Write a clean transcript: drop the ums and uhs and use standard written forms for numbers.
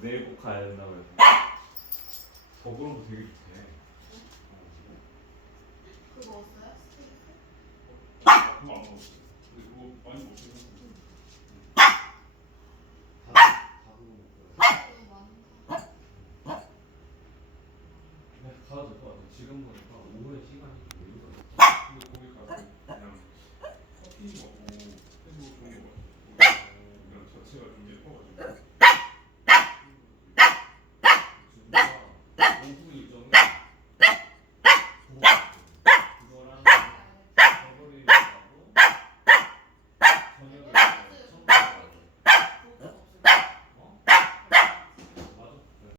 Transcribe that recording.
내일 꼭 가야 된다고 해서. 저 그런 거 되게 좋대. 그거 먹었어요? 스테이크? 그거 안 먹었어. 근데 그거 많이 먹긴 했어. 너무 많다. 네, 가도 될 것 같아. 지금 보니까